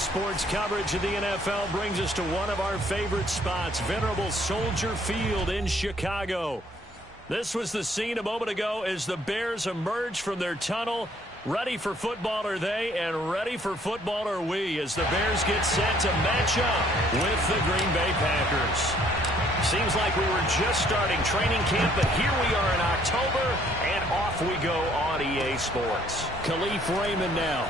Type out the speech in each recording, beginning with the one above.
sports coverage of the NFL brings us to one of our favorite spots, venerable Soldier Field in Chicago. This was the scene a moment ago as the Bears emerged from their tunnel. Ready for football are they, and ready for football are we, as the Bears get set to match up with the Green Bay Packers. Seems like we were just starting training camp, but here we are in October, and off we go on EA Sports. Khalif Raymond now.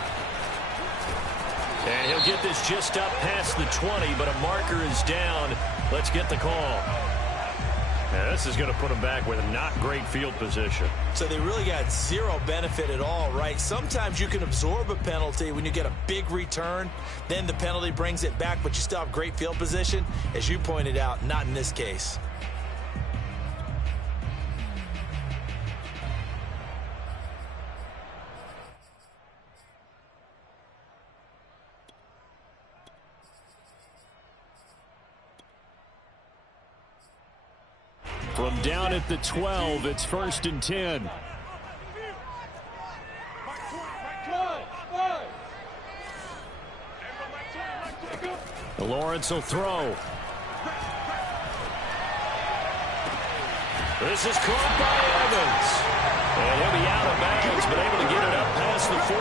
And he'll get this just up past the 20, but a marker is down. Let's get the call. Now, this is going to put them back with a not great field position. So they really got zero benefit at all, right? Sometimes you can absorb a penalty when you get a big return. Then the penalty brings it back, but you still have great field position. As you pointed out, not in this case. From down at the 12, it's 1st and 10. Lawrence will throw. This is caught by Evans. And he'll be out of bounds, but able to get it up past the 45.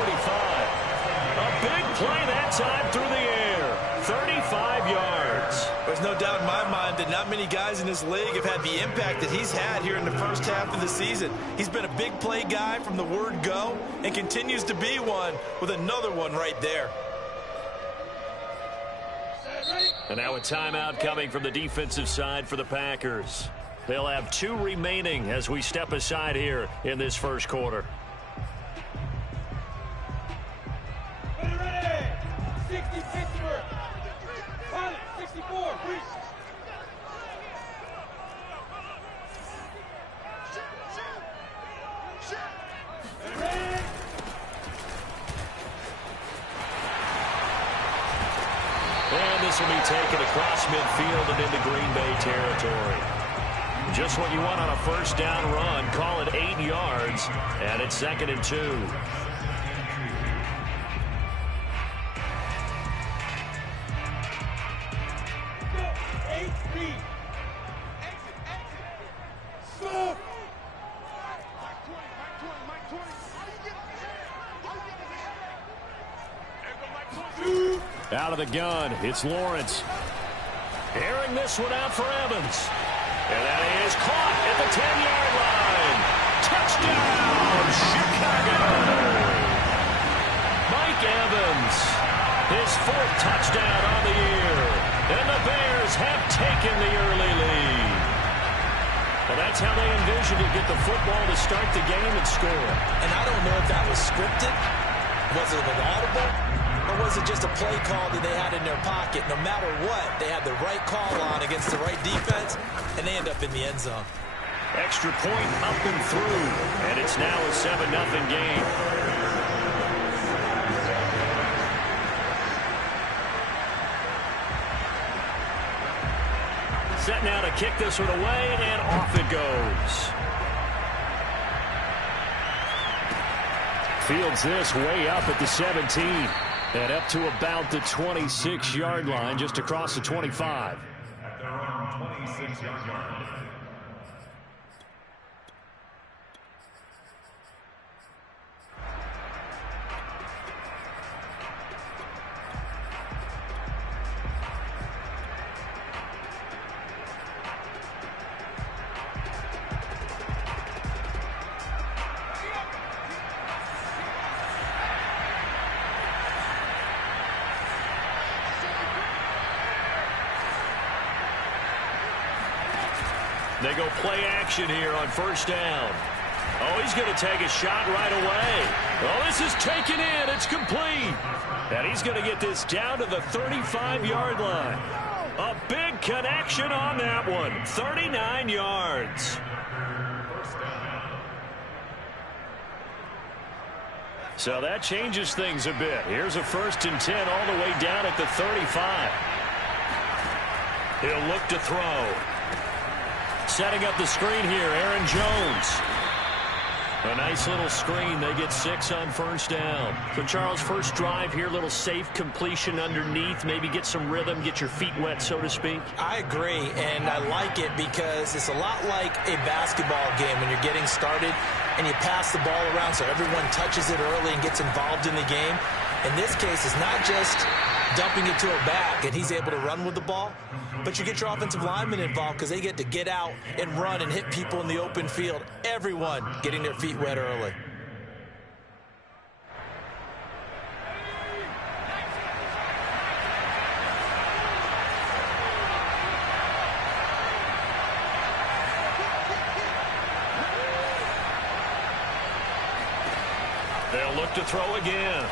A big play that time through the air. 35 yards. There's no doubt in my mind that not many guys in this league have had the impact that he's had here in the first half of the season. He's been a big play guy from the word go and continues to be one with another one right there. And now a timeout coming from the defensive side for the Packers. They'll have 2 remaining as we step aside here in this first quarter. This will be taken across midfield and into Green Bay territory. Just what you want on a first down run. Call it 8 yards, and it's 2nd and 2. Out of the gun, it's Lawrence. Airing this one out for Evans. And that is caught at the 10-yard line. Touchdown, Chicago! Mike Evans, his 4th touchdown on the year. And the Bears have taken the early lead. Well, that's how they envisioned to get the football to start the game and score. And I don't know if that was scripted. Was it an audible? Or was it just a play call that they had in their pocket? No matter what, they had the right call on against the right defense, and they end up in the end zone. Extra point up and through, and it's now a 7-0 game. Set now to kick this one away, and off it goes. Fields this way up at the 17. And up to about the 26-yard line, just across the 25. At their own 26-yard line. They go play action here on first down. Oh, he's going to take a shot right away. Oh, this is taken in. It's complete. And he's going to get this down to the 35-yard line. A big connection on that one. 39 yards. So that changes things a bit. Here's a 1st and 10 all the way down at the 35. He'll look to throw. Setting up the screen here, Aaron Jones. A nice little screen. They get 6 on first down. So, Charles, first drive here, little safe completion underneath. Maybe get some rhythm, get your feet wet, so to speak. I agree, and I like it because it's a lot like a basketball game when you're getting started and you pass the ball around so everyone touches it early and gets involved in the game. In this case, it's not just dumping it to a back and he's able to run with the ball, but you get your offensive linemen involved because they get to get out and run and hit people in the open field. Everyone getting their feet wet early. They'll look to throw again.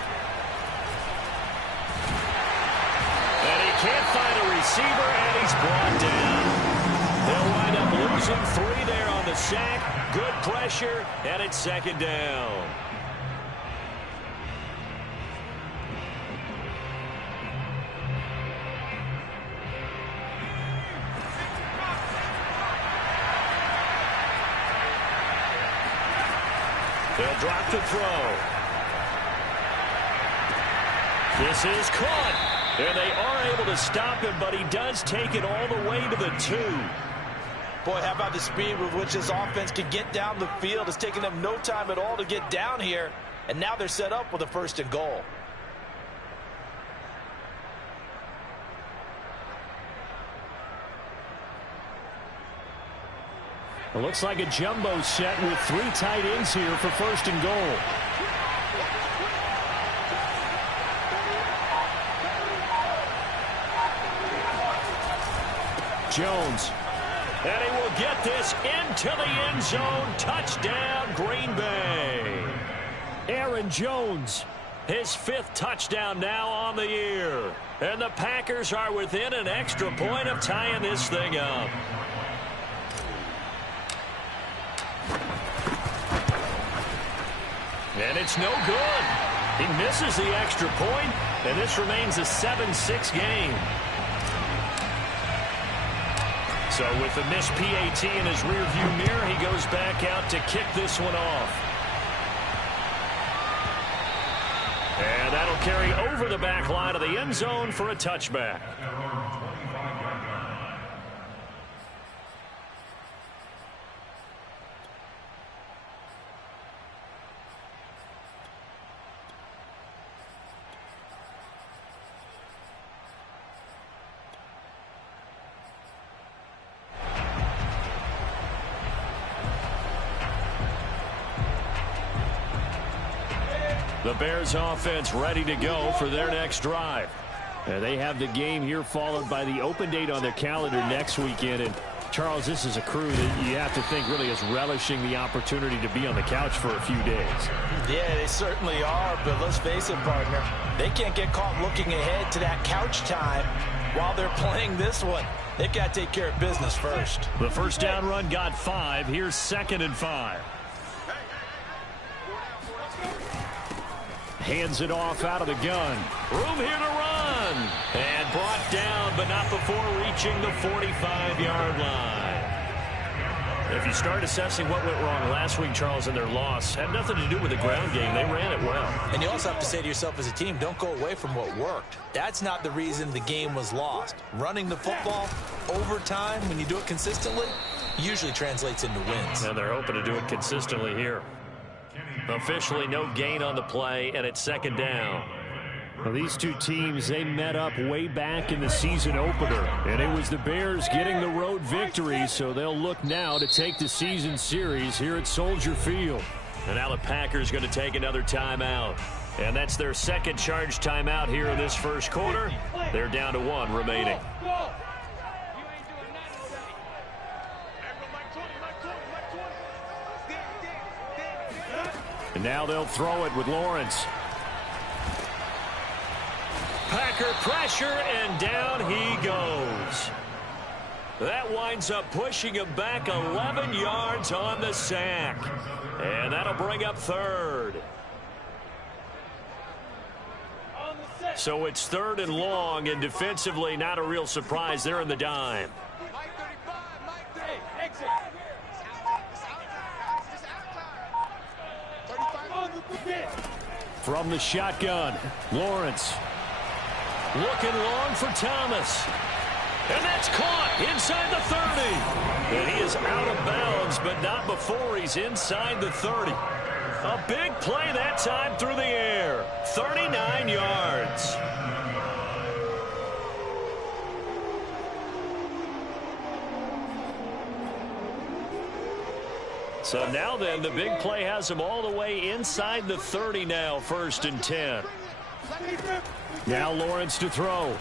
And he can't find a receiver, and he's brought down. They'll wind up losing 3 there on the sack. Good pressure, and it's second down. They'll drop the throw. This is caught. And they are able to stop him, but he does take it all the way to the 2. Boy, how about the speed with which this offense can get down the field? It's taken them no time at all to get down here, and now they're set up with a 1st and goal. It looks like a jumbo set with 3 tight ends here for 1st and goal. Jones. And he will get this into the end zone. Touchdown, Green Bay. Aaron Jones, his 5th touchdown now on the year. And the Packers are within an extra point of tying this thing up. And it's no good. He misses the extra point, and this remains a 7-6 game. So with the missed PAT in his rearview mirror, he goes back out to kick this one off. And that'll carry over the back line of the end zone for a touchback. The Bears offense ready to go for their next drive. And they have the game here followed by the open date on their calendar next weekend. And Charles, this is a crew that you have to think really is relishing the opportunity to be on the couch for a few days. Yeah, they certainly are, but let's face it, partner. They can't get caught looking ahead to that couch time while they're playing this one. They've got to take care of business first. The first down run got 5. Here's 2nd and 5. Hands it off out of the gun. Room here to run. And brought down, but not before reaching the 45-yard line. If you start assessing what went wrong last week, Charles, in their loss, had nothing to do with the ground game. They ran it well. And you also have to say to yourself as a team, don't go away from what worked. That's not the reason the game was lost. Running the football over time, when you do it consistently, usually translates into wins. And they're hoping to do it consistently here. Officially no gain on the play, and it's 2nd down. Well, these two teams, they met up way back in the season opener, and it was the Bears getting the road victory, so they'll look now to take the season series here at Soldier Field. And now the Packers going to take another timeout, and that's their 2nd charge timeout here in this first quarter. They're down to 1 remaining. And now they'll throw it with Lawrence. Packer pressure, and down he goes. That winds up pushing him back 11 yards on the sack. And that'll bring up 3rd. So it's 3rd and long, and defensively not a real surprise. They're in the dime. From the shotgun, Lawrence looking long for Thomas. And that's caught inside the 30. And he is out of bounds, but not before he's inside the 30. A big play that time through the air. 39 yards. So now then, the big play has him all the way inside the 30 now, 1st and 10. Now Lawrence to throw.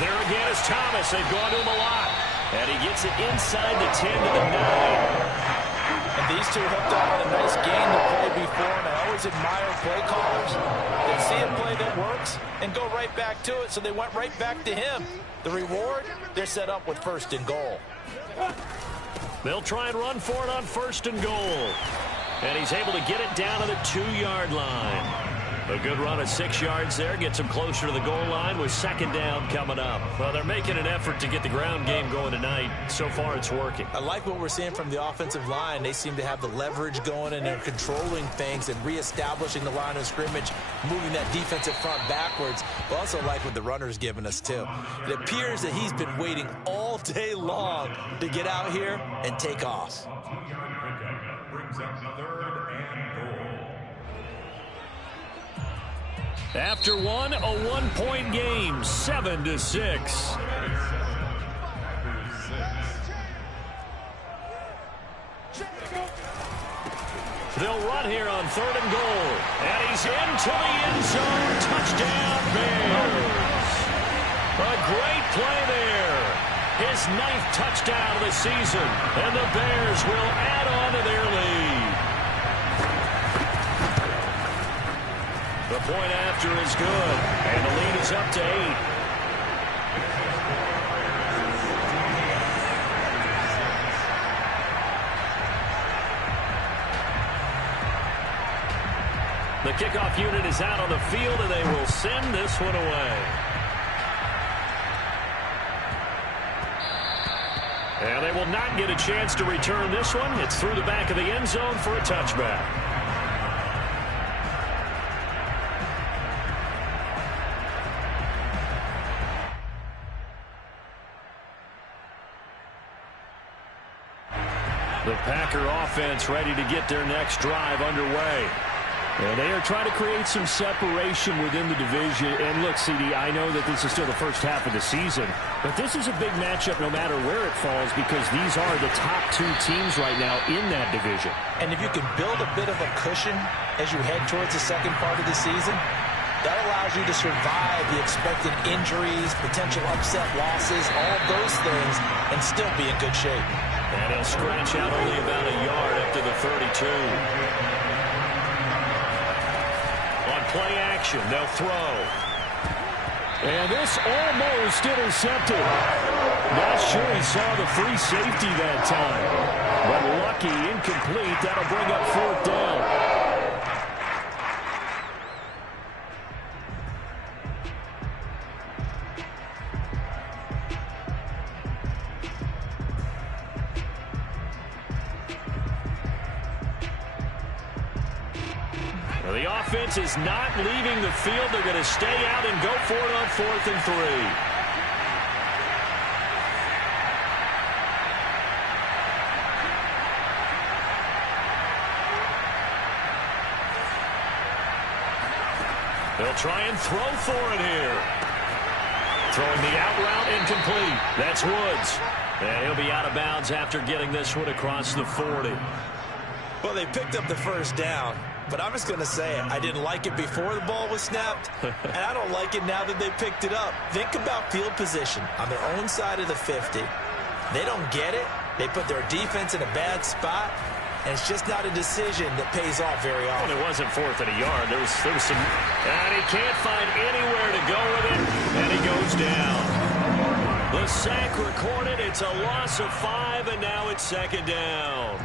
There again is Thomas. They've gone to him a lot. And he gets it inside the 10 to the 9. And these two hooked up on a nice game to play before, and I always admire play callers. They see a play that works and go right back to it, so they went right back to him. The reward, they're set up with 1st and goal. They'll try and run for it on 1st and goal. And he's able to get it down to the 2-yard line. A good run of 6 yards there gets him closer to the goal line with 2nd down coming up. Well, they're making an effort to get the ground game going tonight. So far, it's working. I like what we're seeing from the offensive line. They seem to have the leverage going, and they're controlling things and reestablishing the line of scrimmage, moving that defensive front backwards. But also like what the runner's giving us, too. It appears that he's been waiting all day long to get out here and take off. Brings up 3rd and goal. After one, a 1-point game, 7-6. They'll run here on 3rd and goal. And he's into the end zone. Touchdown, Bears. A great play there. His 9th touchdown of the season. And the Bears will add on to their lead. The point after is good. And the lead is up to 8. The kickoff unit is out on the field, and they will send this one away. And they will not get a chance to return this one. It's through the back of the end zone for a touchback. The Packer offense ready to get their next drive underway. And they are trying to create some separation within the division. And look, CD, I know that this is still the first half of the season, but this is a big matchup no matter where it falls, because these are the top 2 teams right now in that division. And if you can build a bit of a cushion as you head towards the second part of the season, that allows you to survive the expected injuries, potential upset losses, all of those things, and still be in good shape. And he'll scratch out only about a yard up to the 32. On play action, they'll throw. And this almost intercepted. Not sure he saw the free safety that time. But lucky, incomplete. That'll bring up 4th down. The offense is not leaving the field. They're going to stay out and go for it on 4th and 3. They'll try and throw for it here. Throwing the out route, incomplete. That's Woods. And he'll be out of bounds after getting this one across the 40. Well, they picked up the 1st down. But I'm just going to say it. I didn't like it before the ball was snapped, and I don't like it now that they picked it up. Think about field position on their own side of the 50. They don't get it. They put their defense in a bad spot, and it's just not a decision that pays off very often. Well, it wasn't 4th and a yard. There was some, and he can't find anywhere to go with it, and he goes down. The sack recorded. It's a loss of 5, and now it's 2nd down.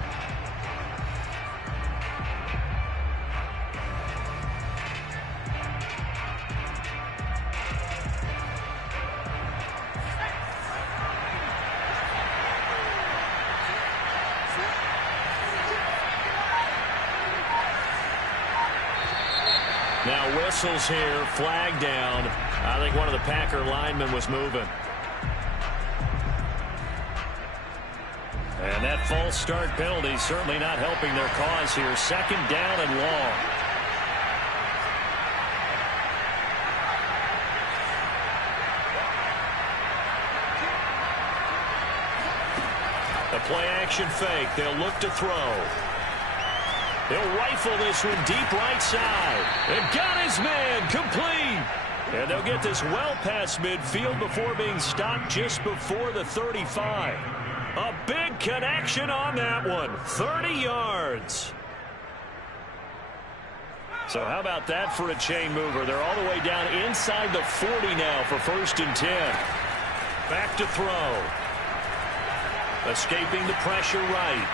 Now whistles here, flag down. I think one of the Packer linemen was moving. And that false start penalty certainly not helping their cause here. Second down and long. The play action fake. They'll look to throw. He'll rifle this one deep right side. And got his man complete. And they'll get this well past midfield before being stopped just before the 35. A big connection on that one. 30 yards. So how about that for a chain mover? They're all the way down inside the 40 now for 1st and 10. Back to throw. Escaping the pressure right.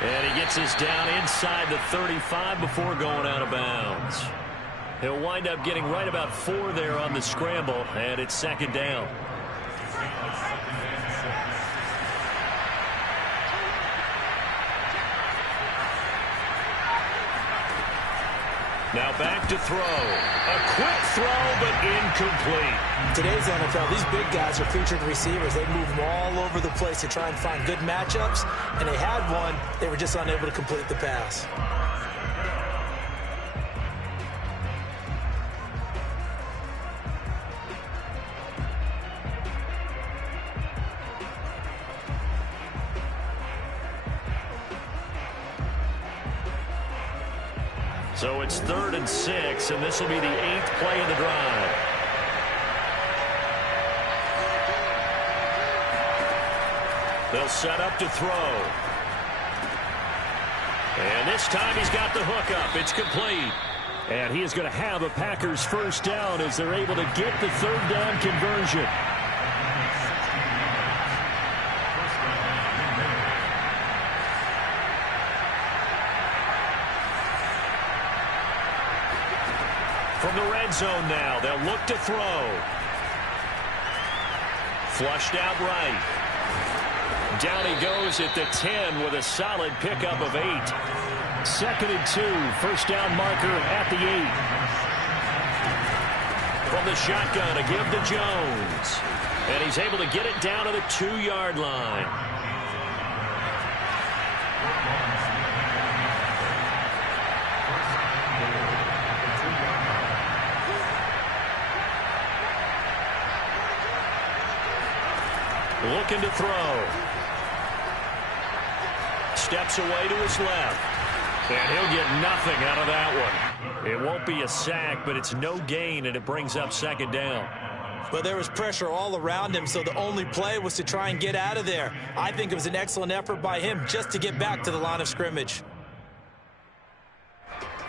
And he gets this down inside the 35 before going out of bounds. He'll wind up getting right about 4 there on the scramble, and it's 2nd down. Now back to throw. A quick throw, but incomplete. Today's NFL, these big guys are featured receivers. They move them all over the place to try and find good matchups, and they had one. They were just unable to complete the pass. So it's 3rd and 6, and this will be the 8th play of the drive. They'll set up to throw. And this time he's got the hook up. It's complete. And he is going to have a Packers 1st down as they're able to get the 3rd down conversion. From the red zone now, they'll look to throw. Flushed out right. Down he goes at the 10 with a solid pickup of 8. 2nd and 2, 1st down marker at the 8. From the shotgun, a give to Jones. And he's able to get it down to the 2-yard line. Looking to throw. Steps away to his left. And he'll get nothing out of that one. It won't be a sack, but it's no gain, and it brings up 2nd down. But there was pressure all around him, so the only play was to try and get out of there. I think it was an excellent effort by him just to get back to the line of scrimmage.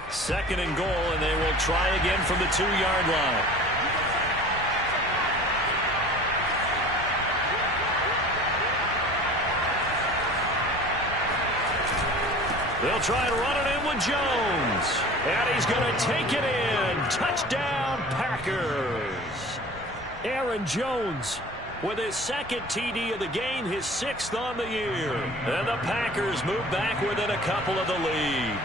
2nd and goal, and they will try again from the 2-yard line. They'll try and run it in with Jones. And he's going to take it in. Touchdown, Packers. Aaron Jones with his 2nd TD of the game, his 6th on the year. And the Packers move back within a couple of the lead.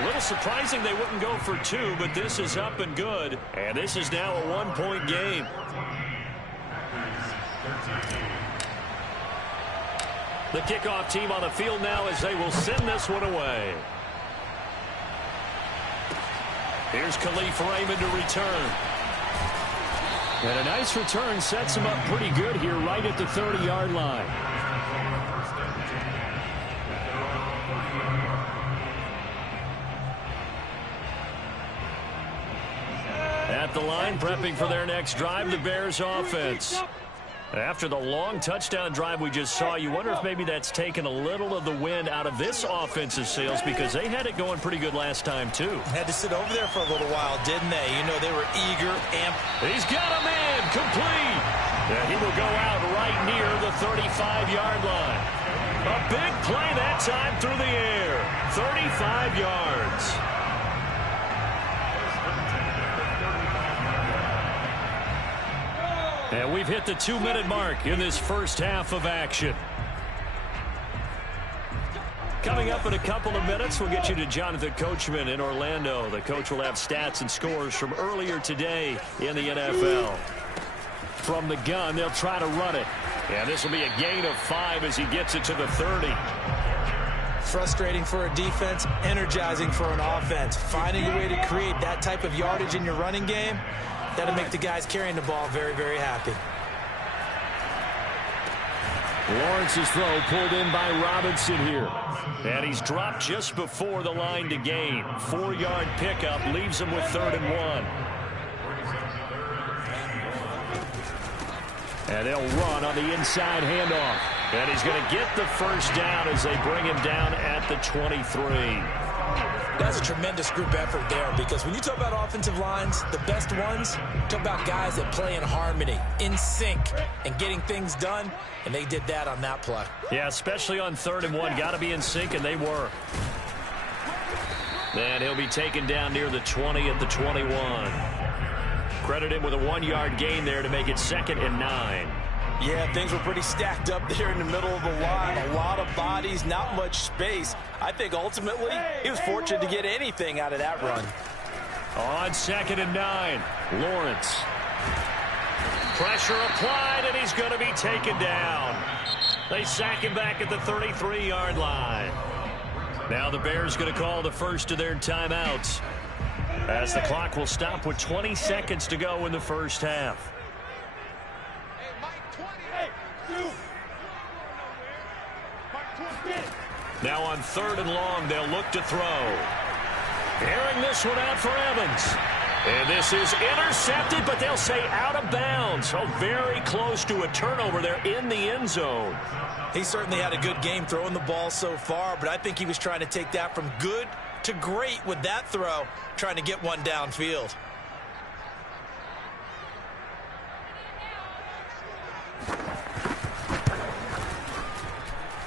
A little surprising they wouldn't go for 2, but this is up and good. And this is now a 1-point game. The kickoff team on the field now as they will send this one away. Here's Khalif Raymond to return. And a nice return sets him up pretty good here right at the 30-yard line. At the line, prepping for their next drive, the Bears offense. After the long touchdown drive we just saw, you wonder if maybe that's taken a little of the wind out of this offensive sails because they had it going pretty good last time, too. Had to sit over there for a little while, didn't they? You know, they were eager, He's got a man, complete. And he will go out right near the 35-yard line. A big play that time through the air. 35 yards. And we've hit the 2-minute mark in this first half of action. Coming up in a couple of minutes, we'll get you to Jonathan Coachman in Orlando. The coach will have stats and scores from earlier today in the NFL. From the gun, they'll try to run it. And this will be a gain of 5 as he gets it to the 30. Frustrating for a defense, energizing for an offense. Finding a way to create that type of yardage in your running game, that'll make the guys carrying the ball very, very happy. Lawrence's throw pulled in by Robinson here. And he's dropped just before the line to gain. 4-yard pickup leaves him with 3rd and 1. And they'll run on the inside handoff. And he's going to get the first down as they bring him down at the 23. That's a tremendous group effort there, because when you talk about offensive lines, the best ones, talk about guys that play in harmony, in sync, and getting things done, and they did that on that play. Yeah, especially on 3rd and 1. Got to be in sync, and they were. And he'll be taken down near the 20 at the 21. Credit him with a 1-yard gain there to make it 2nd and 9. Yeah, things were pretty stacked up there in the middle of the line. A lot of bodies, not much space. I think ultimately he was fortunate to get anything out of that run. On 2nd and 9, Lawrence. Pressure applied, and he's going to be taken down. They sack him back at the 33-yard line. Now the Bears going to call the first of their timeouts, as the clock will stop with 20 seconds to go in the first half. Now on 3rd and long, they'll look to throw. Airing this one out for Evans. And this is intercepted, but they'll say out of bounds. So very close to a turnover there in the end zone. He certainly had a good game throwing the ball so far, but I think he was trying to take that from good to great with that throw, trying to get one downfield.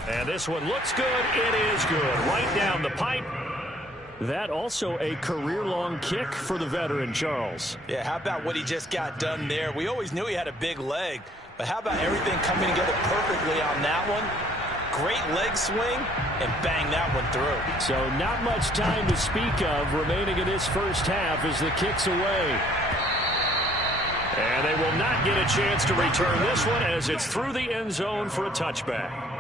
And this one looks good. It is good. Right down the pipe. That also a career-long kick for the veteran, Charles. Yeah, how about what he just got done there? We always knew he had a big leg, but how about everything coming together perfectly on that one? Great leg swing, and bang that one through. So not much time to speak of remaining in this first half as the kick's away. And they will not get a chance to return this one as it's through the end zone for a touchback.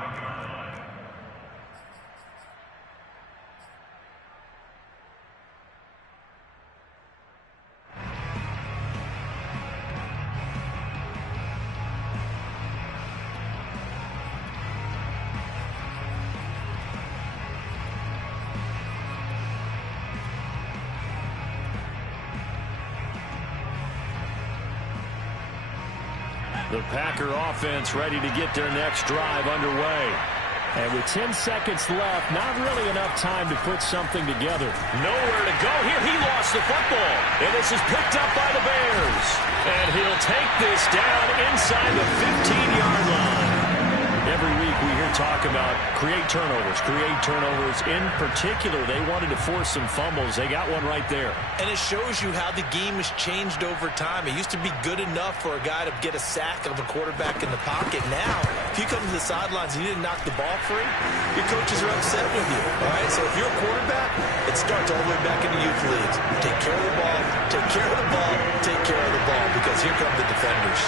The Packer offense ready to get their next drive underway. And with 10 seconds left, not really enough time to put something together. Nowhere to go here. He lost the football. And this is picked up by the Bears. And he'll take this down inside the 15-yard line. Every week we hear talk about create turnovers. In particular, they wanted to force some fumbles. They got one right there. And it shows you how the game has changed over time. It used to be good enough for a guy to get a sack of a quarterback in the pocket. Now, if you come to the sidelines and you didn't knock the ball free, your coaches are upset with you. All right, so if you're a quarterback, it starts all the way back in the youth leagues. Take care of the ball, take care of the ball, take care of the ball, because here come the defenders.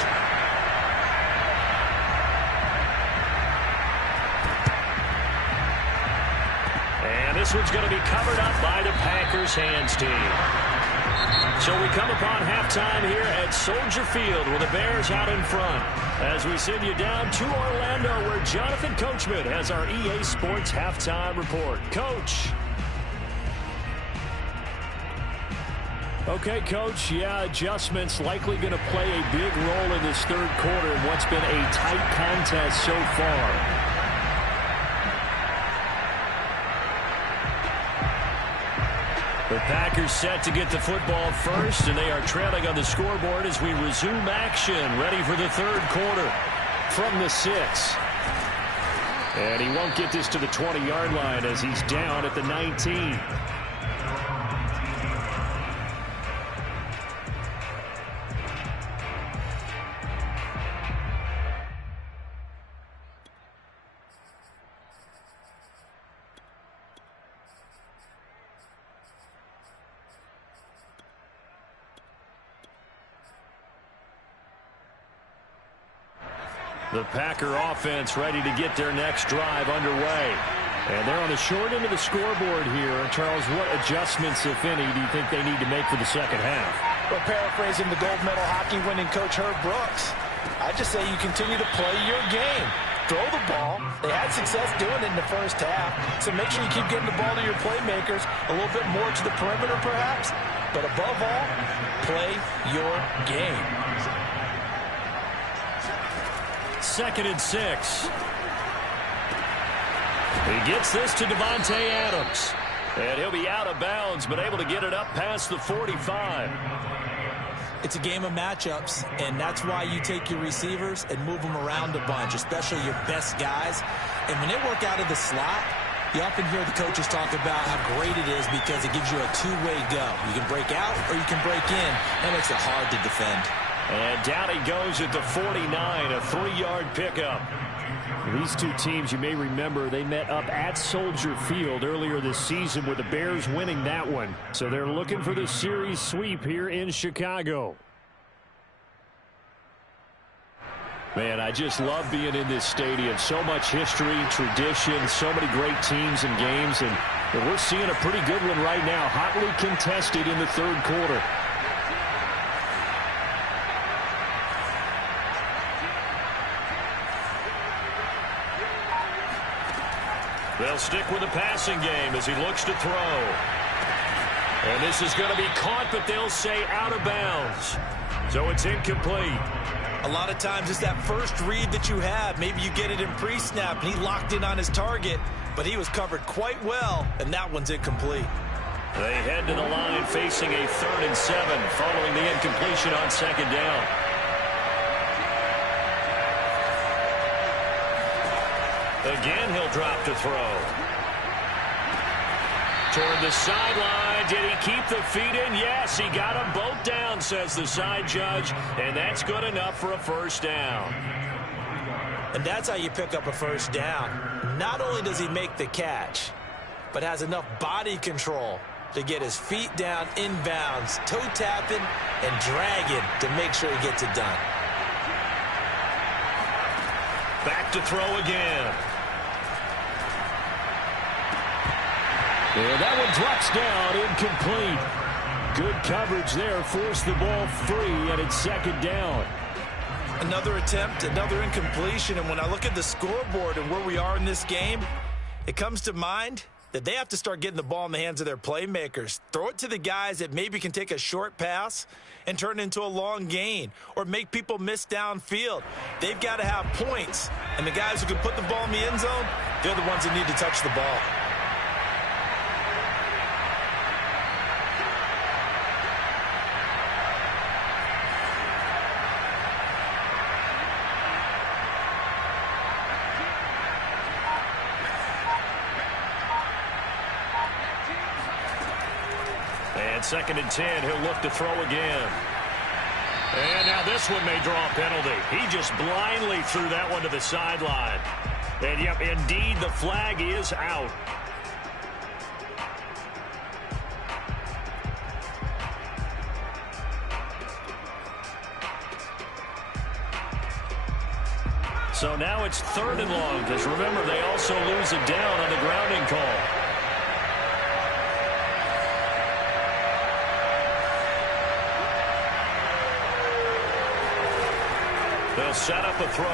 This one's going to be covered up by the Packers hands team. So we come upon halftime here at Soldier Field with the Bears out in front, as we send you down to Orlando, where Jonathan Coachman has our EA Sports halftime report. Coach. Okay, Coach, yeah, adjustments likely going to play a big role in this third quarter in what's been a tight contest so far. The Packers set to get the football first, and they are trailing on the scoreboard as we resume action, ready for the third quarter from the 6. And he won't get this to the 20-yard line as he's down at the 19. The Packer offense ready to get their next drive underway. And they're on the short end of the scoreboard here. Charles, what adjustments, if any, do you think they need to make for the second half? Well, paraphrasing the gold medal hockey winning coach Herb Brooks, I just say you continue to play your game. Throw the ball. They had success doing it in the first half, so make sure you keep getting the ball to your playmakers, a little bit more to the perimeter perhaps, but above all, play your game. 2nd and 6. He gets this to Devontae Adams. And he'll be out of bounds, but able to get it up past the 45. It's a game of matchups, and that's why you take your receivers and move them around a bunch, especially your best guys. And when they work out of the slot, you often hear the coaches talk about how great it is because it gives you a two-way go. You can break out or you can break in. That makes it hard to defend. And down he goes at the 49, a 3-yard pickup. These two teams, you may remember, they met up at Soldier Field earlier this season with the Bears winning that one. So they're looking for the series sweep here in Chicago. Man, I just love being in this stadium. So much history, tradition, so many great teams and games. And we're seeing a pretty good one right now, hotly contested in the third quarter. They'll stick with the passing game as he looks to throw. And this is going to be caught, but they'll say out of bounds. So it's incomplete. A lot of times it's that first read that you have. Maybe you get it in pre-snap, and he locked in on his target, but he was covered quite well, and that one's incomplete. They head to the line facing a 3rd and 7 following the incompletion on 2nd down. Again, he'll drop to throw. Toward the sideline. Did he keep the feet in? Yes, he got them both down, says the side judge. And that's good enough for a first down. And that's how you pick up a first down. Not only does he make the catch, but has enough body control to get his feet down inbounds, toe tapping and dragging to make sure he gets it done. Back to throw again. And that one drops down, incomplete. Good coverage there, forced the ball free, and it's 2nd down. Another attempt, another incompletion, and when I look at the scoreboard and where we are in this game, it comes to mind that they have to start getting the ball in the hands of their playmakers. Throw it to the guys that maybe can take a short pass and turn it into a long gain or make people miss downfield. They've got to have points, and the guys who can put the ball in the end zone, they're the ones that need to touch the ball. And 2nd and 10, he'll look to throw again. And now this one may draw a penalty. He just blindly threw that one to the sideline. And, yep, indeed, the flag is out. So now it's 3rd and long, because remember, they also lose it down on the grounding call. They'll set up a throw.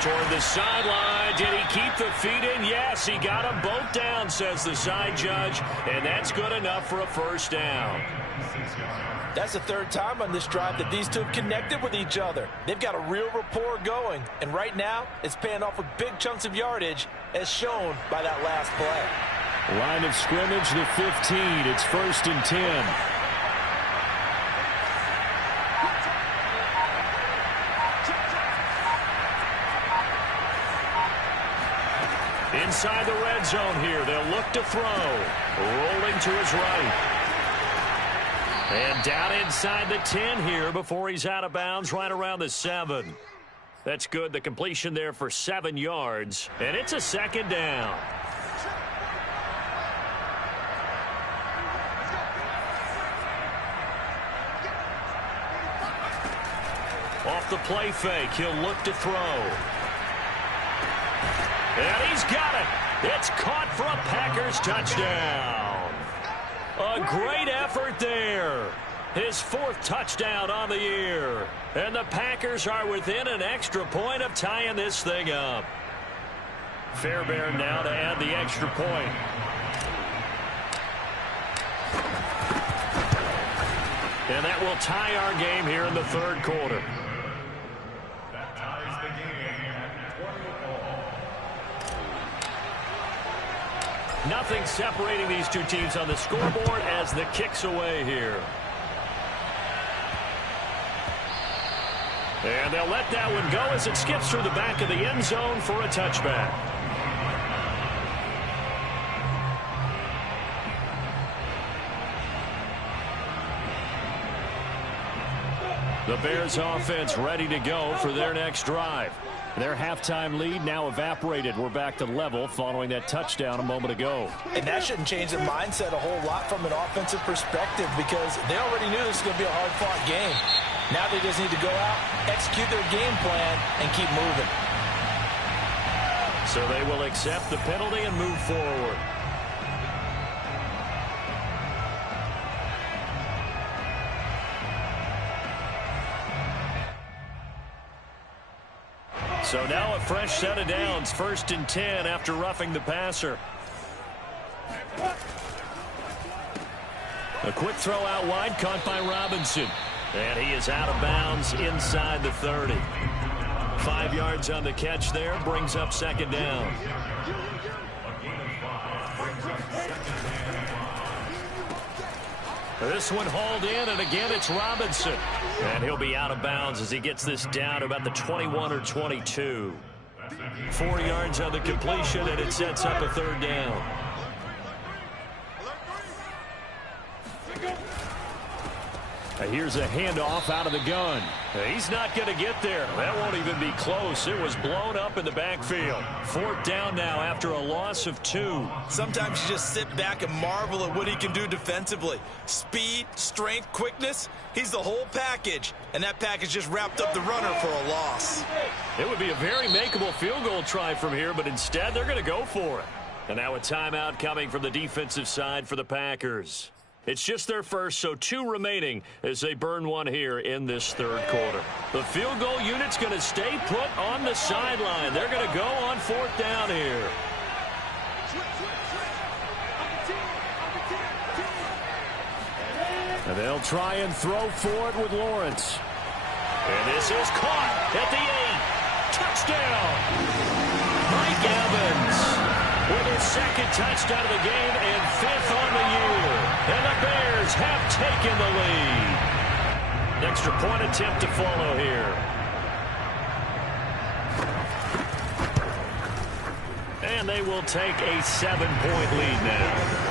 Toward the sideline. Did he keep the feet in? Yes, he got them both down, says the side judge. And that's good enough for a first down. That's the 3rd time on this drive that these two have connected with each other. They've got a real rapport going. And right now, it's paying off with big chunks of yardage, as shown by that last play. Line of scrimmage, the 15. It's 1st and 10. Inside the red zone here, they'll look to throw. Rolling to his right. And down inside the 10 here before he's out of bounds right around the 7. That's good. The completion there for 7 yards. And it's a 2nd down. Off the play fake, he'll look to throw. And he's got it. It's caught for a Packers touchdown. A great effort there. His 4th touchdown on the year. And the Packers are within an extra point of tying this thing up. Fairbairn now to add the extra point. And that will tie our game here in the 3rd quarter. That ties the game at 20 all. Nothing separating these two teams on the scoreboard as the kick's away here. And they'll let that one go as it skips through the back of the end zone for a touchback. The Bears offense ready to go for their next drive. Their halftime lead now evaporated. We're back to level following that touchdown a moment ago. And that shouldn't change their mindset a whole lot from an offensive perspective because they already knew this was going to be a hard-fought game. Now they just need to go out, execute their game plan, and keep moving. So they will accept the penalty and move forward. So now a fresh set of downs, 1st and 10 after roughing the passer. A quick throw out wide, caught by Robinson. And he is out of bounds inside the 30. 5 yards on the catch there, brings up 2nd down. This one hauled in, and again it's Robinson. And he'll be out of bounds as he gets this down to about the 21 or 22. 4 yards on the completion, and it sets up a 3rd down. Here's a handoff out of the gun. He's not going to get there. That won't even be close. It was blown up in the backfield. 4th down now after a loss of 2. Sometimes you just sit back and marvel at what he can do defensively. Speed, strength, quickness. He's the whole package. And that package just wrapped up the runner for a loss. It would be a very makeable field goal try from here, but instead they're going to go for it. And now a timeout coming from the defensive side for the Packers. It's just their first, so 2 remaining as they burn one here in this 3rd quarter. The field goal unit's going to stay put on the sideline. They're going to go on 4th down here. And they'll try and throw for it with Lawrence. And this is caught at the 8. Touchdown! Mike Evans with his 2nd touchdown of the game and 5th on the year. And the Bears have taken the lead. Extra point attempt to follow here. And they will take a 7-point lead now.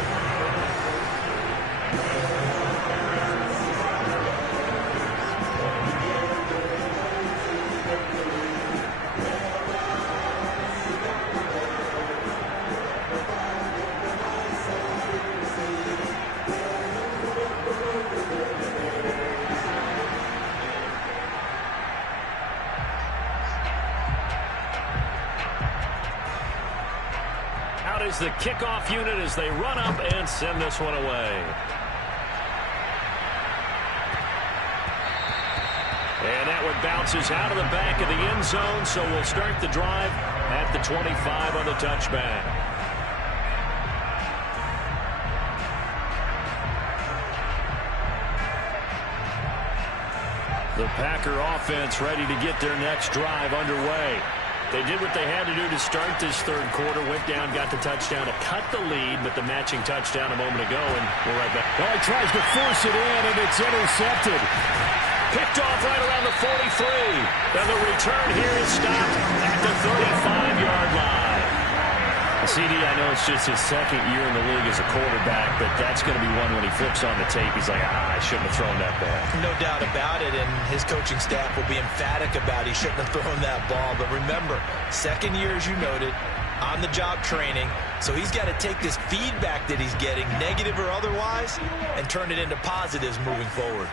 Is the kickoff unit as they run up and send this one away. And that one bounces out of the back of the end zone, so we'll start the drive at the 25 on the touchback. The Packer offense ready to get their next drive underway. They did what they had to do to start this 3rd quarter, went down, got the touchdown to cut the lead, but the matching touchdown a moment ago, and we're right back. Well, he tries to force it in, and it's intercepted. Picked off right around the 43. And the return here is stopped at the 35-yard line. CD, I know it's just his 2nd year in the league as a quarterback, but that's going to be one when he flips on the tape. He's like, I shouldn't have thrown that ball. No doubt about it, and his coaching staff will be emphatic about he shouldn't have thrown that ball. But remember, 2nd year, as you noted, on-the-job training, so he's got to take this feedback that he's getting, negative or otherwise, and turn it into positives moving forward.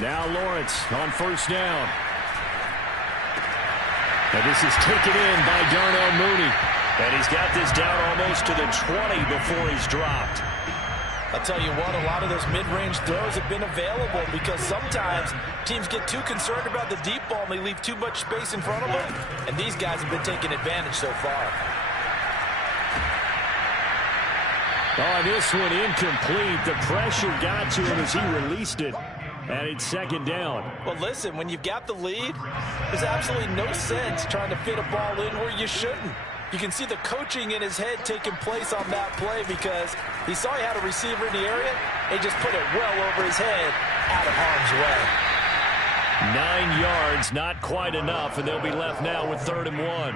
Now Lawrence on first down. And this is taken in by Darnell Mooney. And he's got this down almost to the 20 before he's dropped. I'll tell you what, a lot of those mid-range throws have been available because sometimes teams get too concerned about the deep ball and they leave too much space in front of them. And these guys have been taking advantage so far. Oh, this one incomplete. The pressure got to him as he released it. And it's second down. Well, listen, when you've got the lead, there's absolutely no sense trying to fit a ball in where you shouldn't. You can see the coaching in his head taking place on that play because he saw he had a receiver in the area. He just put it well over his head out of harm's way. 9 yards, not quite enough, and they'll be left now with 3rd and 1.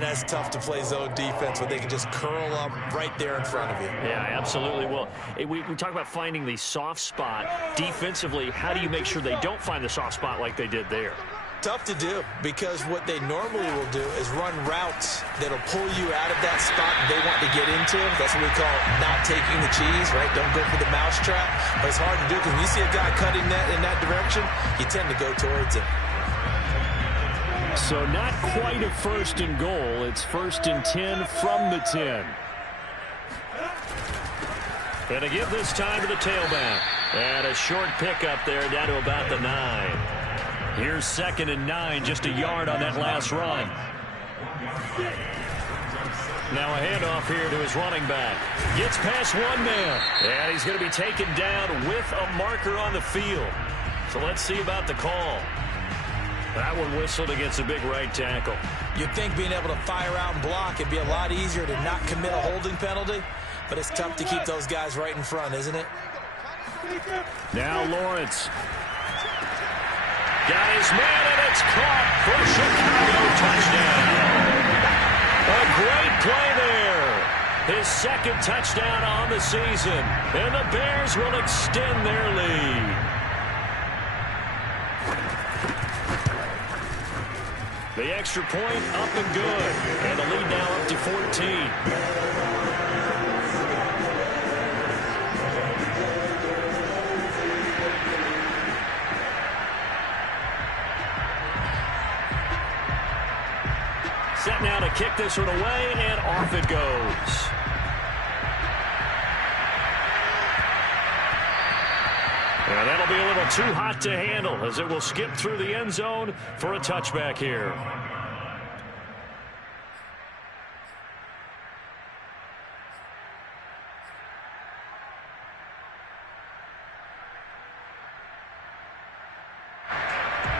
That's tough to play zone defense when they can just curl up right there in front of you. Yeah, absolutely. Well, we talk about finding the soft spot. Defensively, how do you make sure they don't find the soft spot like they did there? Tough to do because what they normally will do is run routes that'll pull you out of that spot they want to get into. That's what we call not taking the cheese, right? Don't go for the mousetrap. But it's hard to do because when you see a guy cutting that in that direction, you tend to go towards him. So not quite a 1st and goal. It's 1st and 10 from the 10. Gonna give this time to the tailback. And a short pickup there down to about the 9. Here's 2nd and 9, just a yard on that last run. Now a handoff here to his running back. Gets past one man, and he's going to be taken down with a marker on the field. So let's see about the call. That one whistled against a big right tackle. You'd think being able to fire out and block it'd be a lot easier to not commit a holding penalty, but it's tough to keep those guys right in front, isn't it? Now Lawrence. Got his man, and it's caught for Chicago. Touchdown. A great play there. His 2nd touchdown on the season. And the Bears will extend their lead. The extra point up and good. And the lead now up to 14. Set now to kick this one away, and off it goes. And that'll be a little too hot to handle as it will skip through the end zone for a touchback here.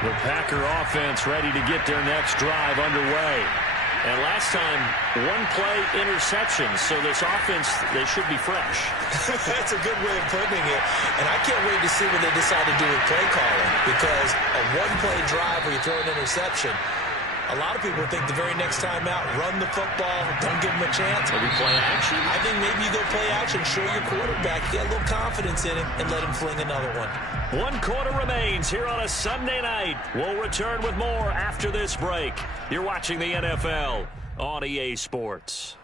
The Packer offense ready to get their next drive underway. And last time, 1-play interception, so this offense, they should be fresh. That's a good way of putting it. And I can't wait to see what they decide to do with play calling because a 1-play drive where you throw an interception, a lot of people think the very next time out, run the football, don't give them a chance. Maybe play action? I think maybe you go play action, show your quarterback, get a little confidence in him, and let him fling another one. 1 quarter remains here on a Sunday night. We'll return with more after this break. You're watching the NFL on EA Sports.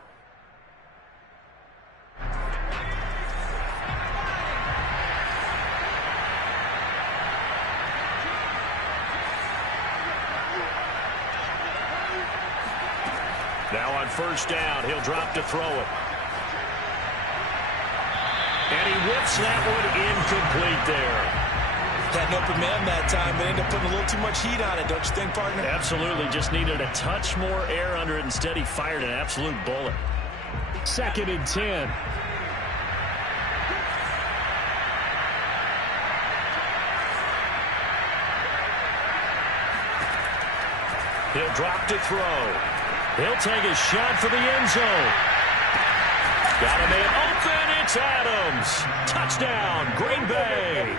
Now on first down, he'll drop to throw it. And he whips that one incomplete there. Had an open man that time, but ended up putting a little too much heat on it, don't you think, partner? Absolutely. Just needed a touch more air under it. Instead, he fired an absolute bullet. 2nd and 10. He'll drop to throw. He'll take a shot for the end zone. Got a man open. It's Adams. Touchdown, Green Bay.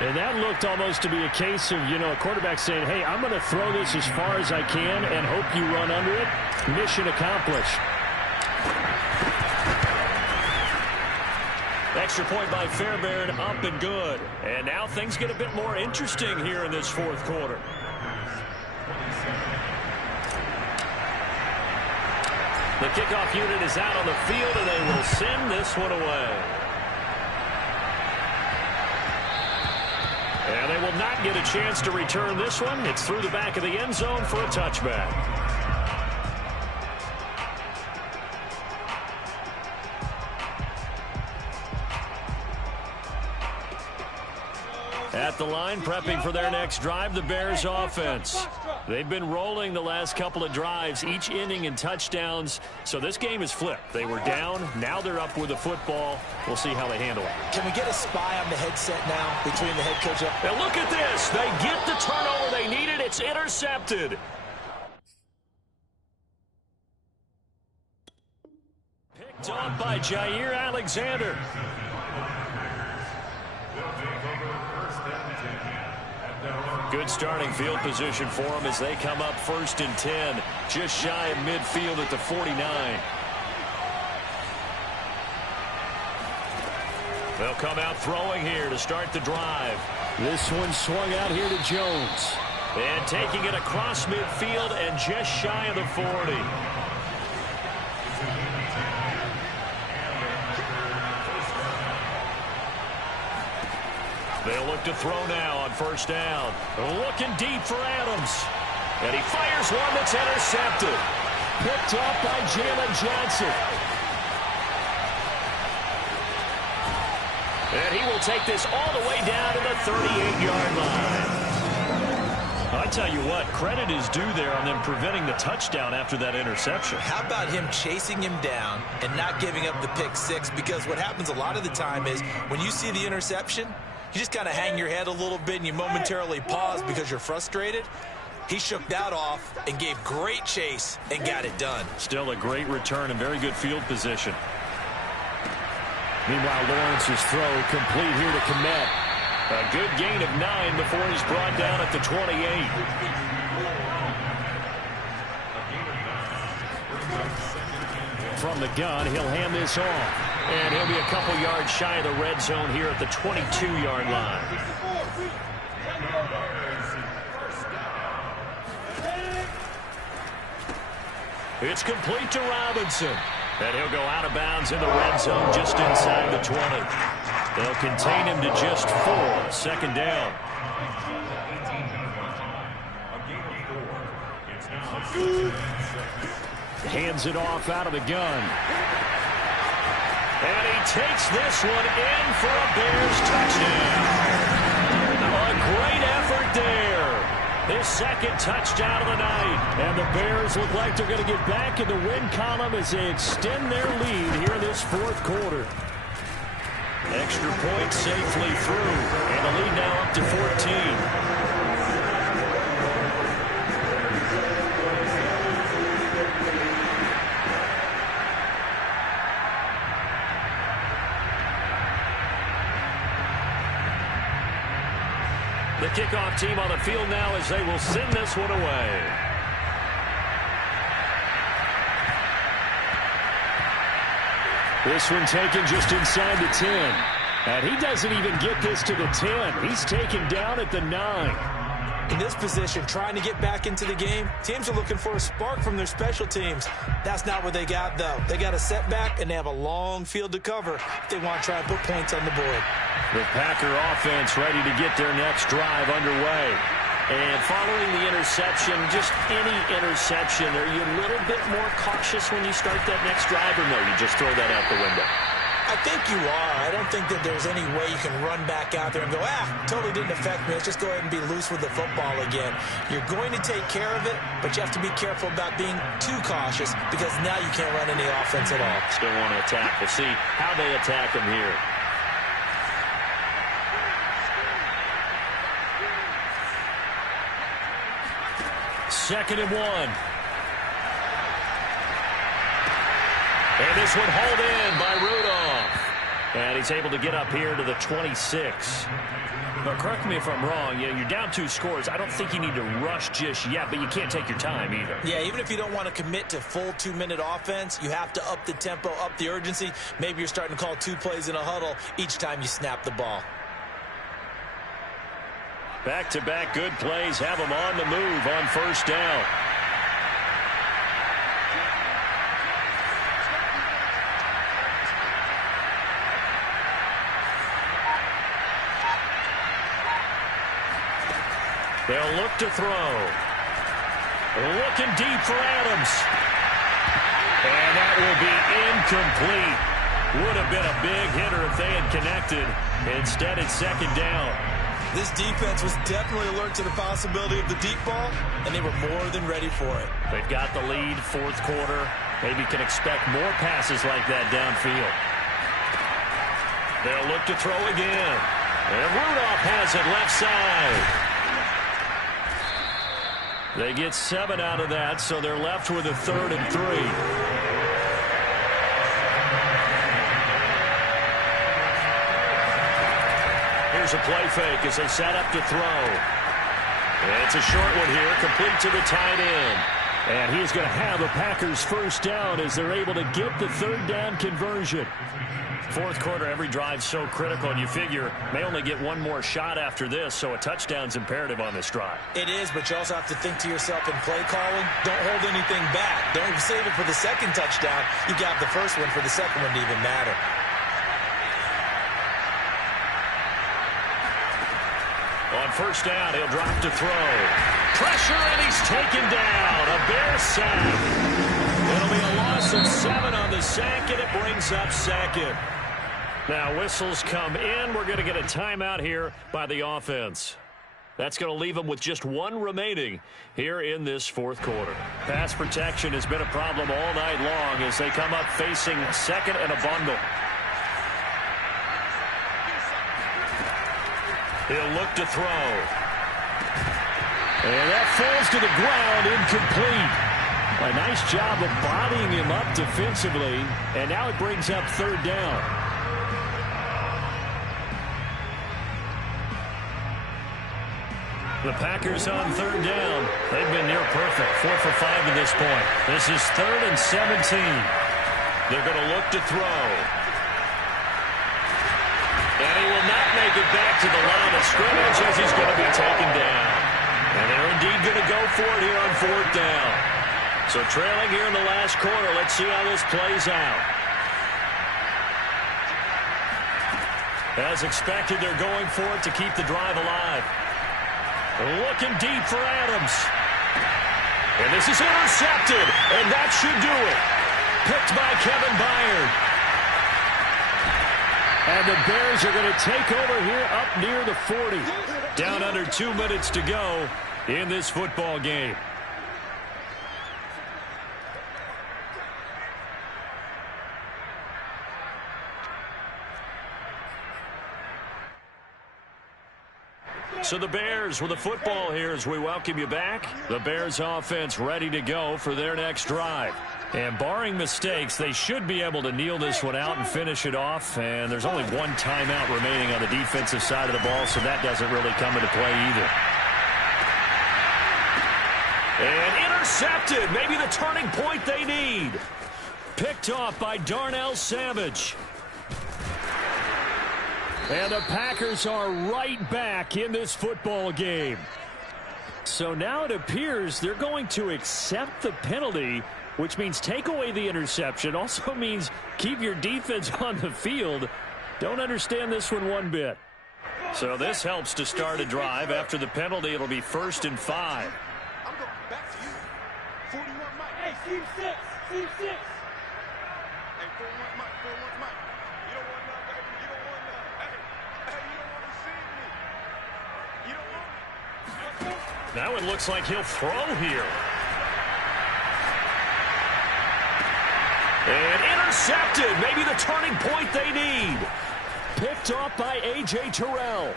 And that looked almost to be a case of, a quarterback saying, hey, I'm going to throw this as far as I can and hope you run under it. Mission accomplished. Extra point by Fairbairn, up and good. And now things get a bit more interesting here in this 4th quarter. The kickoff unit is out on the field, and they will send this one away. they will not get a chance to return this one. It's through the back of the end zone for a touchback. At the line, prepping for their next drive, the Bears offense. They've been rolling the last couple of drives, each inning in touchdowns. So this game is flipped. They were down. Now they're up with the football. We'll see how they handle it. Can we get a spy on the headset now between the head coach and... Now look at this. They get the turnover they needed. It's intercepted. Picked up by Jair Alexander. Good starting field position for them as they come up 1st and 10. Just shy of midfield at the 49. They'll come out throwing here to start the drive. This one swung out here to Jones. And taking it across midfield and just shy of the 40. They'll look to throw now on 1st down. Looking deep for Adams. And he fires one that's intercepted. Picked up by Jalen Johnson. And he will take this all the way down to the 38-yard line. I tell you what, credit is due there on them preventing the touchdown after that interception. How about him chasing him down and not giving up the pick six? Because what happens a lot of the time is when you see the interception, you just kind of hang your head a little bit and you momentarily pause because you're frustrated. He shook that off and gave great chase and got it done. Still a great return and very good field position. Meanwhile, Lawrence's throw complete here to Kmet. A good gain of 9 before he's brought down at the 28. From the gun, he'll hand this off. And he'll be a couple yards shy of the red zone here at the 22-yard line. It's complete to Robinson. And he'll go out of bounds in the red zone just inside the 20. They'll contain him to just 4. 2nd down. Hands it off out of the gun. And he takes this one in for a Bears touchdown. A great effort there. His 2nd touchdown of the night. And the Bears look like they're going to get back in the win column as they extend their lead here in this 4th quarter. Extra point safely through. And the lead now up to 14. The kickoff team on the field now as they will send this one away. This one taken just inside the 10. And he doesn't even get this to the 10. He's taken down at the 9. In this position, trying to get back into the game, teams are looking for a spark from their special teams. That's not what they got, though. They got a setback, and they have a long field to cover if they want to try and put points on the board. The Packer offense ready to get their next drive underway. And following the interception, just any interception, are you a little bit more cautious when you start that next drive, or no, you just throw that out the window? I think you are. I don't think that there's any way you can run back out there and go, totally didn't affect me. Let's just go ahead and be loose with the football again. You're going to take care of it, but you have to be careful about being too cautious because now you can't run any offense at all. Still want to attack. We'll see how they attack him here. Second and 1. And this one hauled in by Rudolph. And he's able to get up here to the 26. Now, correct me if I'm wrong. You know, you're down 2 scores. I don't think you need to rush just yet, but you can't take your time either. Yeah, even if you don't want to commit to full 2-minute offense, you have to up the tempo, up the urgency. Maybe you're starting to call 2 plays in a huddle each time you snap the ball. Back-to-back good plays have them on the move on 1st down. They'll look to throw. Looking deep for Adams. And that will be incomplete. Would have been a big hitter if they had connected. Instead, it's second down. This defense was definitely alert to the possibility of the deep ball, and they were more than ready for it. They've got the lead, fourth quarter. Maybe can expect more passes like that downfield. They'll look to throw again. And Rudolph has it left side. They get 7 out of that, so they're left with a 3rd and 3. Here's a play fake as they set up to throw. It's a short one here, complete to the tight end. And he's going to have the Packers first down as they're able to get the 3rd down conversion. Fourth quarter, every drive so critical, and you figure may only get one more shot after this, so a touchdown's imperative on this drive. It is, but you also have to think to yourself in play calling, don't hold anything back. Don't save it for the second touchdown. You got the first one for the second one to even matter. On first down, he'll drop to throw. Pressure, and he's taken down. A Bear sack. It'll be a loss of 7 on the sack, and it brings up second. Now, whistles come in. We're going to get a timeout here by the offense. That's going to leave them with just 1 remaining here in this fourth quarter. Pass protection has been a problem all night long as they come up facing second and a bundle. He'll look to throw. And that falls to the ground, incomplete. A nice job of bodying him up defensively, and now it brings up 3rd down. The Packers on 3rd down. They've been near perfect, 4 for 5 to this point. This is 3rd and 17. They're going to look to throw. And he will not make it back to the line of scrimmage as he's going to be taken down. And they're indeed going to go for it here on 4th down. So trailing here in the last quarter, let's see how this plays out. As expected, they're going for it to keep the drive alive. Looking deep for Adams. And this is intercepted, and that should do it. Picked by Kevin Byard. And the Bears are going to take over here up near the 40. Down under 2 minutes to go in this football game. So the Bears with the football here as we welcome you back. The Bears offense ready to go for their next drive. And barring mistakes, they should be able to kneel this one out and finish it off. And there's only 1 timeout remaining on the defensive side of the ball, so that doesn't really come into play either. And intercepted. Maybe the turning point they need. Picked off by Darnell Savage. And the Packers are right back in this football game. So now it appears they're going to accept the penalty, which means take away the interception. Also means keep your defense on the field. Don't understand this one bit. So this helps to start a drive. After the penalty, it'll be 1st and 5. I'm going back to you. 41 Mike. Hey, Steve 6. Steve 6. Hey, 41 Mike. 41 Mike. You don't want none, baby. You don't want none. Hey, you don't want to see me. You don't want me. Now it looks like he'll throw here. And intercepted. Maybe the turning point they need. Picked off by A.J. Terrell.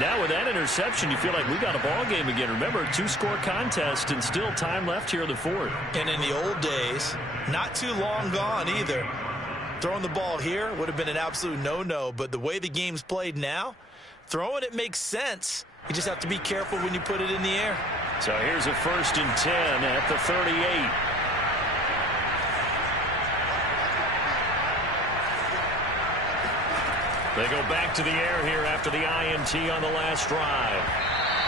Now with that interception, you feel like we got a ball game again. Remember, 2-score contest and still time left here in the 4th. And in the old days, not too long gone either. Throwing the ball here would have been an absolute no-no, but the way the game's played now, throwing it makes sense. You just have to be careful when you put it in the air. So here's a 1st and 10 at the 38. They go back to the air here after the INT on the last drive.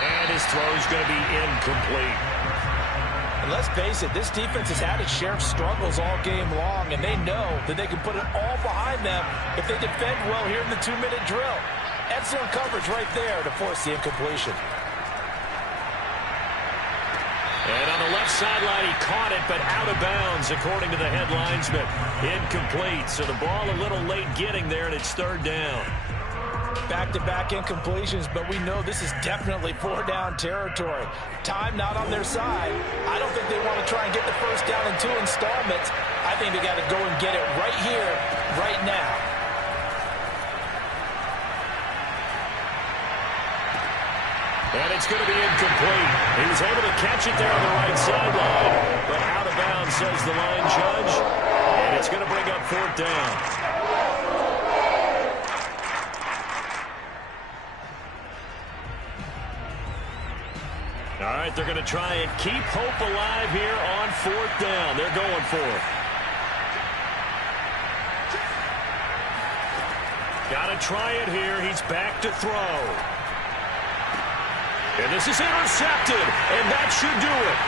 And his throw's going to be incomplete. And let's face it, this defense has had its share of struggles all game long, and they know that they can put it all behind them if they defend well here in the 2-minute drill. Excellent coverage right there to force the incompletion. And on the left sideline, he caught it, but out of bounds, according to the head linesman. Incomplete, so the ball a little late getting there, and it's third down. Back-to-back incompletions, but we know this is definitely four-down territory. Time not on their side. I don't think they want to try and get the first down in 2 installments. I think they got to go and get it right here, right now. And it's going to be incomplete. He was able to catch it there on the right sideline, but out of bounds, says the line judge. And it's going to bring up fourth down. All right, they're going to try and keep hope alive here on fourth down. They're going for it. Got to try it here. He's back to throw. And this is intercepted, and that should do it.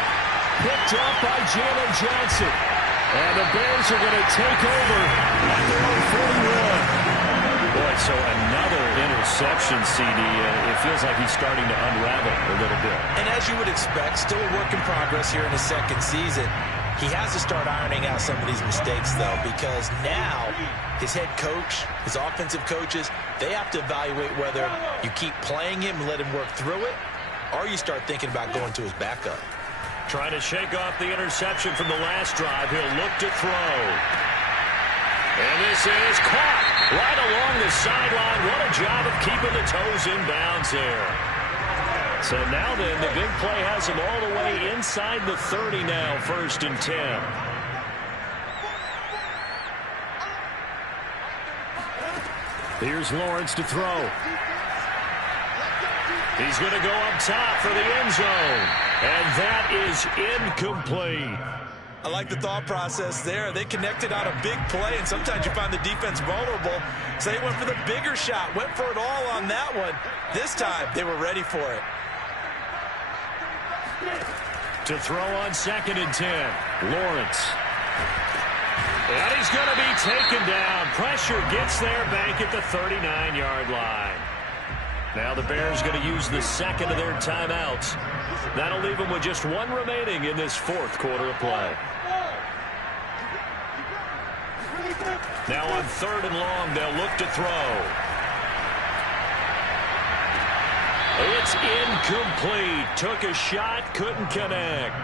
Picked up by Jalen Johnson. And the Bears are going to take over at their own 41. Boy, so another interception, CD. It feels like he's starting to unravel a little bit. And as you would expect, still a work in progress here in his second season. He has to start ironing out some of these mistakes, though, because now his head coach, his offensive coaches, they have to evaluate whether you keep playing him and let him work through it, or you start thinking about going to his backup. Trying to shake off the interception from the last drive. He'll look to throw. And this is caught right along the sideline. What a job of keeping the toes in bounds there. So now then, the big play has him all the way inside the 30 now, 1st and 10. Here's Lawrence to throw. He's going to go up top for the end zone. And that is incomplete. I like the thought process there. They connected on a big play, and sometimes you find the defense vulnerable. So they went for the bigger shot, went for it all on that one. This time, they were ready for it. To throw on 2nd and 10, Lawrence. And he's going to be taken down. Pressure gets there back at the 39-yard line. Now the Bears going to use the second of their timeouts. That'll leave them with just one remaining in this fourth quarter of play. Now on 3rd and long, they'll look to throw. It's incomplete. Took a shot, couldn't connect.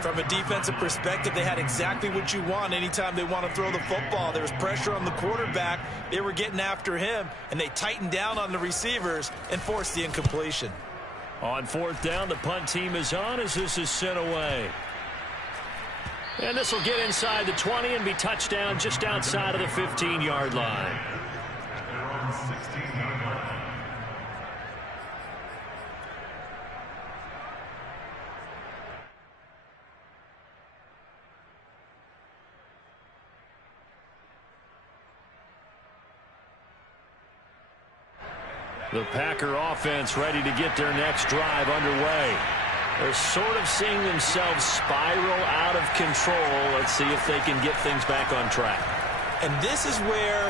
From a defensive perspective, they had exactly what you want anytime they want to throw the football. There was pressure on the quarterback. They were getting after him, and they tightened down on the receivers and forced the incompletion. On 4th down, the punt team is on as this is sent away. And this will get inside the 20 and be touchdown just outside of the 15-yard line. The Packer offense ready to get their next drive underway. They're sort of seeing themselves spiral out of control. Let's see if they can get things back on track. And this is where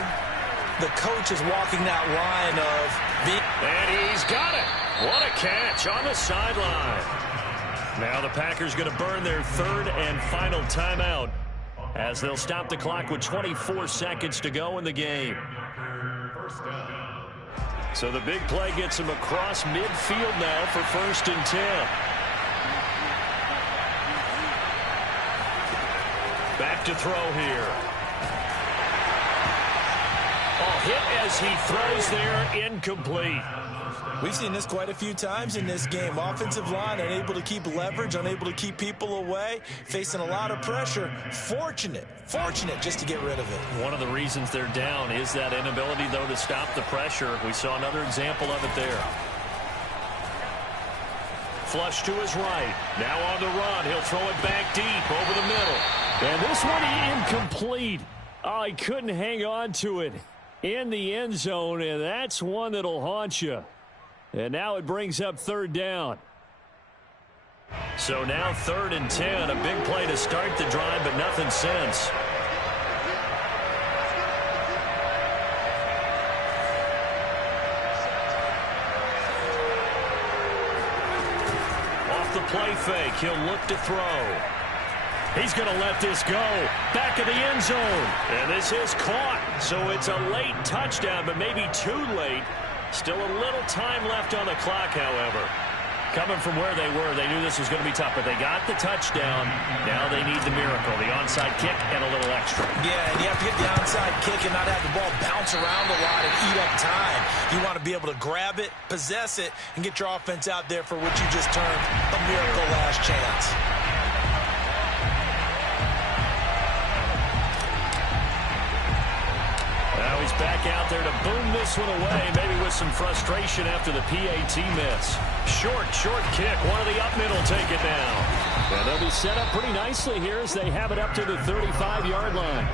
the coach is walking that line of being... And he's got it. What a catch on the sideline. Now the Packers going to burn their 3rd and final timeout as they'll stop the clock with 24 seconds to go in the game. So the big play gets him across midfield now for 1st and 10. Back to throw here. Oh, hit as he throws there, incomplete. We've seen this quite a few times in this game. Offensive line unable to keep leverage, unable to keep people away, facing a lot of pressure. Fortunate just to get rid of it. One of the reasons they're down is that inability, though, to stop the pressure. We saw another example of it there. Flush to his right. Now on the run. He'll throw it back deep over the middle. And this one incomplete. Oh, he couldn't hang on to it in the end zone, and that's one that'll haunt you. And now it brings up 3rd down. So now 3rd and 10. A big play to start the drive, but nothing since. play fake. He'll look to throw. He's going to let this go. Back of the end zone. And this is caught. So it's a late touchdown, but maybe too late. Still a little time left on the clock, however. Coming from where they were, they knew this was going to be tough, but they got the touchdown. Now they need the miracle, the onside kick and a little extra. Yeah, and you have to get the onside kick and not have the ball bounce around a lot and eat up time. You want to be able to grab it, possess it, and get your offense out there for what you just termed a miracle last chance. Now he's back out there to boom this one away, maybe with some frustration after the PAT miss. Short kick. One of the up men will take it now. And they'll be set up pretty nicely here as they have it up to the 35-yard line.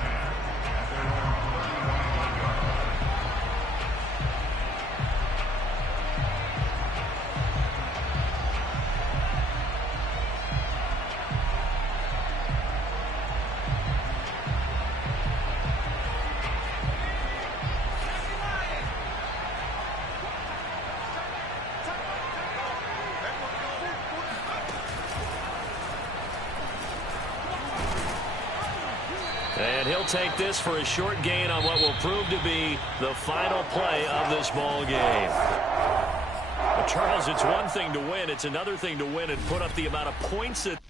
And he'll take this for a short gain on what will prove to be the final play of this ball game. But Charles, it's one thing to win. It's another thing to win and put up the amount of points that